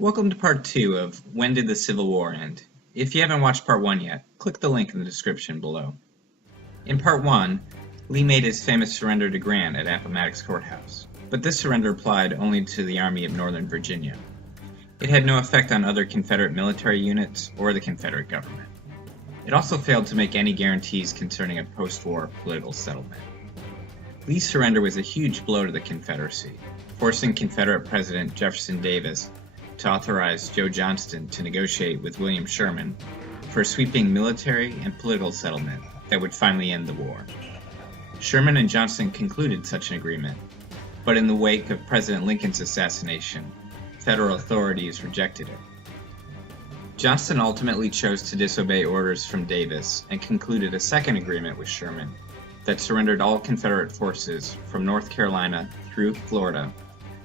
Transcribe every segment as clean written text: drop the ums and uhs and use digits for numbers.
Welcome to part 2 of When Did the Civil War End? If you haven't watched part 1 yet, click the link in the description below. In part 1, Lee made his famous surrender to Grant at Appomattox Court House, but this surrender applied only to the Army of Northern Virginia. It had no effect on other Confederate military units or the Confederate government. It also failed to make any guarantees concerning a post-war political settlement. Lee's surrender was a huge blow to the Confederacy, forcing Confederate President Jefferson Davis to authorize Joe Johnston to negotiate with William Sherman for a sweeping military and political settlement that would finally end the war. Sherman and Johnston concluded such an agreement, but in the wake of President Lincoln's assassination, federal authorities rejected it. Johnston ultimately chose to disobey orders from Davis and concluded a second agreement with Sherman that surrendered all Confederate forces from North Carolina through Florida,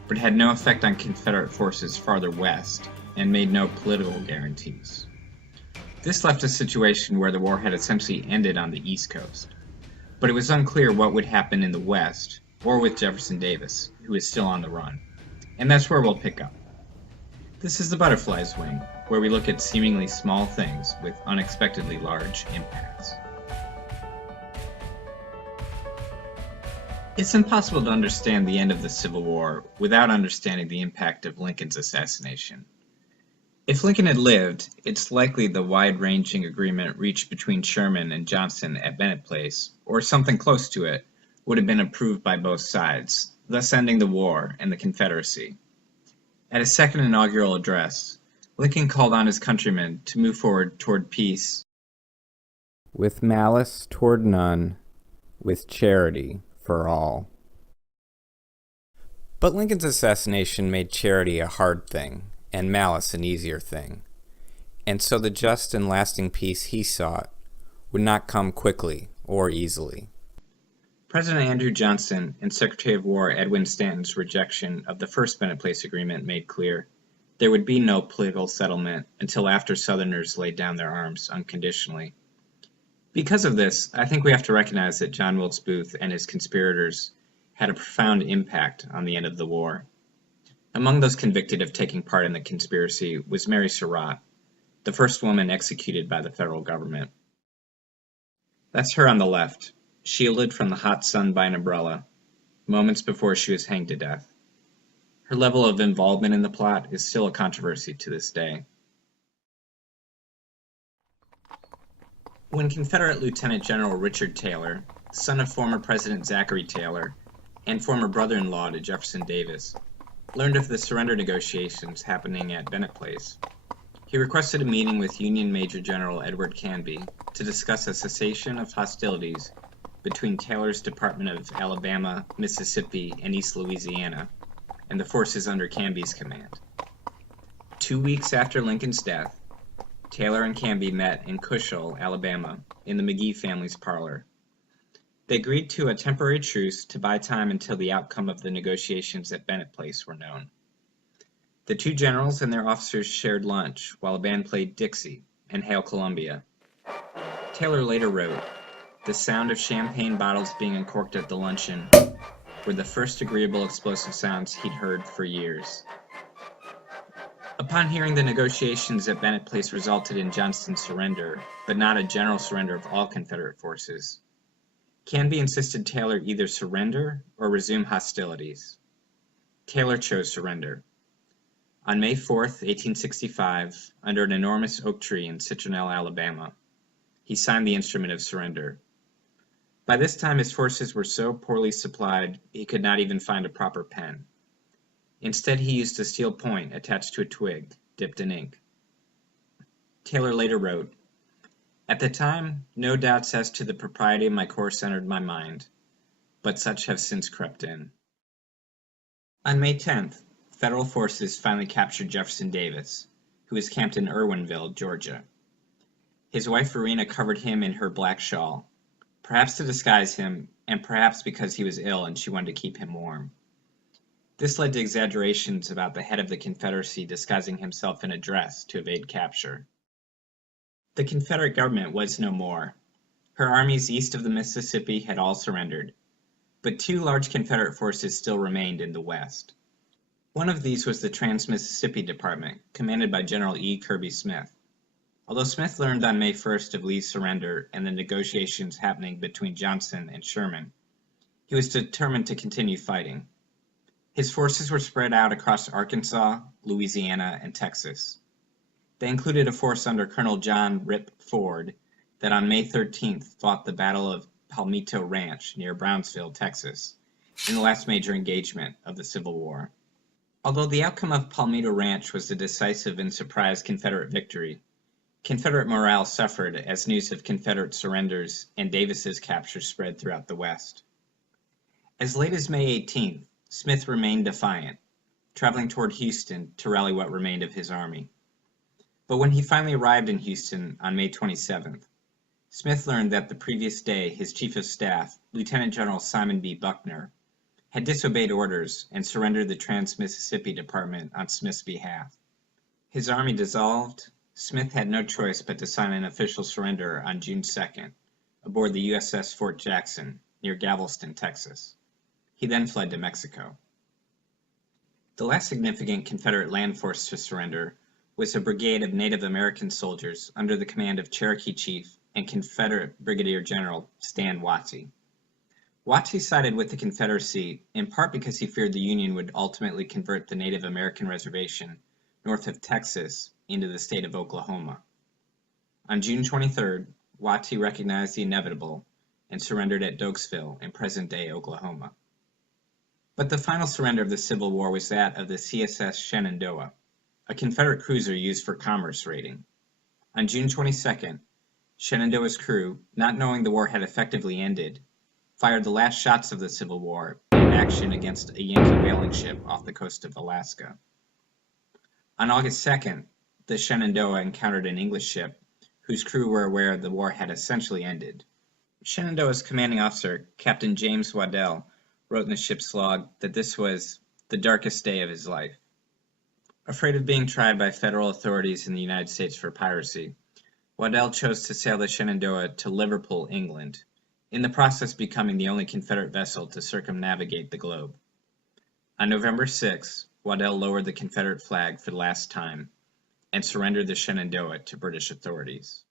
but had no effect on Confederate forces farther west and made no political guarantees. This left a situation where the war had essentially ended on the East Coast, but it was unclear what would happen in the West or with Jefferson Davis, who is still on the run, and that's where we'll pick up. This is the Butterfly's Wing, where we look at seemingly small things with unexpectedly large impacts. It's impossible to understand the end of the Civil War without understanding the impact of Lincoln's assassination. If Lincoln had lived, it's likely the wide-ranging agreement reached between Sherman and Johnston at Bennett Place, or something close to it, would have been approved by both sides, thus ending the war and the Confederacy. At his second inaugural address, Lincoln called on his countrymen to move forward toward peace with malice toward none, with charity for all. But Lincoln's assassination made charity a hard thing, and malice an easier thing. And so the just and lasting peace he sought would not come quickly or easily. President Andrew Johnson and Secretary of War Edwin Stanton's rejection of the first Bennett Place Agreement made clear there would be no political settlement until after Southerners laid down their arms unconditionally. Because of this, I think we have to recognize that John Wilkes Booth and his conspirators had a profound impact on the end of the war. Among those convicted of taking part in the conspiracy was Mary Surratt, the first woman executed by the federal government. That's her on the left, shielded from the hot sun by an umbrella, moments before she was hanged to death. Her level of involvement in the plot is still a controversy to this day. When Confederate Lieutenant General Richard Taylor, son of former President Zachary Taylor, and former brother-in-law to Jefferson Davis, learned of the surrender negotiations happening at Bennett Place, he requested a meeting with Union Major General Edward Canby to discuss a cessation of hostilities between Taylor's Department of Alabama, Mississippi, and East Louisiana, and the forces under Canby's command. 2 weeks after Lincoln's death, Taylor and Canby met in Cushel, Alabama, in the McGee family's parlor. They agreed to a temporary truce to buy time until the outcome of the negotiations at Bennett Place were known. The two generals and their officers shared lunch while a band played Dixie and Hail Columbia. Taylor later wrote, "The sound of champagne bottles being uncorked at the luncheon were the first agreeable explosive sounds he'd heard for years." Upon hearing the negotiations at Bennett Place resulted in Johnston's surrender, but not a general surrender of all Confederate forces, Canby insisted Taylor either surrender or resume hostilities. Taylor chose surrender. On May 4, 1865, under an enormous oak tree in Citronelle, Alabama, he signed the instrument of surrender. By this time his forces were so poorly supplied he could not even find a proper pen. Instead, he used a steel point attached to a twig, dipped in ink. Taylor later wrote, "At the time, no doubts as to the propriety of my course entered my mind, but such have since crept in." On May 10th, federal forces finally captured Jefferson Davis, who was camped in Irwinville, Georgia. His wife Verena covered him in her black shawl, perhaps to disguise him, and perhaps because he was ill and she wanted to keep him warm. This led to exaggerations about the head of the Confederacy disguising himself in a dress to evade capture. The Confederate government was no more. Her armies east of the Mississippi had all surrendered, but two large Confederate forces still remained in the West. One of these was the Trans-Mississippi Department, commanded by General E. Kirby Smith. Although Smith learned on May 1st of Lee's surrender and the negotiations happening between Johnson and Sherman, he was determined to continue fighting. His forces were spread out across Arkansas, Louisiana, and Texas. They included a force under Colonel John Rip Ford that on May 13th fought the Battle of Palmito Ranch near Brownsville, Texas, in the last major engagement of the Civil War. Although the outcome of Palmito Ranch was a decisive and surprise Confederate victory, Confederate morale suffered as news of Confederate surrenders and Davis's capture spread throughout the West. As late as May 18th, Smith remained defiant, traveling toward Houston to rally what remained of his army. But when he finally arrived in Houston on May 27th, Smith learned that the previous day his chief of staff, Lieutenant General Simon B. Buckner, had disobeyed orders and surrendered the Trans-Mississippi Department on Smith's behalf. His army dissolved. Smith had no choice but to sign an official surrender on June 2nd aboard the U.S.S. Fort Jackson near Galveston, Texas. He then fled to Mexico. The last significant Confederate land force to surrender was a brigade of Native American soldiers under the command of Cherokee Chief and Confederate Brigadier General Stan Wattsy. Wattsy sided with the Confederacy in part because he feared the Union would ultimately convert the Native American reservation north of Texas into the state of Oklahoma. On June 23rd, Wattsy recognized the inevitable and surrendered at Dokesville in present-day Oklahoma. But the final surrender of the Civil War was that of the C.S.S. Shenandoah, a Confederate cruiser used for commerce raiding. On June 22nd, Shenandoah's crew, not knowing the war had effectively ended, fired the last shots of the Civil War in action against a Yankee whaling ship off the coast of Alaska. On August 2nd, the Shenandoah encountered an English ship whose crew were aware the war had essentially ended. Shenandoah's commanding officer, Captain James Waddell, wrote in the ship's log that this was the darkest day of his life. Afraid of being tried by federal authorities in the United States for piracy, Waddell chose to sail the Shenandoah to Liverpool, England, in the process becoming the only Confederate vessel to circumnavigate the globe. On November 6, Waddell lowered the Confederate flag for the last time and surrendered the Shenandoah to British authorities.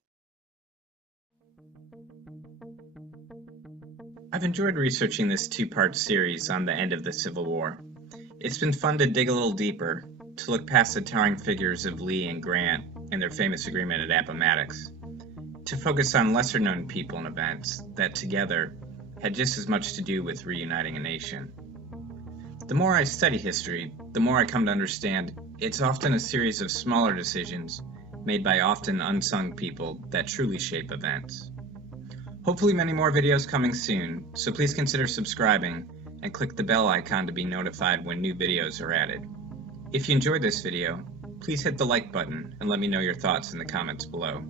I've enjoyed researching this two-part series on the end of the Civil War. It's been fun to dig a little deeper, to look past the towering figures of Lee and Grant and their famous agreement at Appomattox, to focus on lesser-known people and events that together had just as much to do with reuniting a nation. The more I study history, the more I come to understand it's often a series of smaller decisions made by often unsung people that truly shape events. Hopefully many more videos coming soon, so please consider subscribing and click the bell icon to be notified when new videos are added. If you enjoyed this video, please hit the like button and let me know your thoughts in the comments below.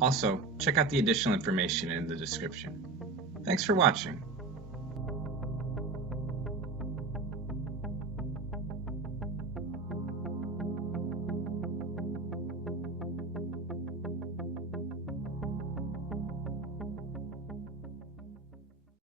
Also, check out the additional information in the description. Thanks for watching.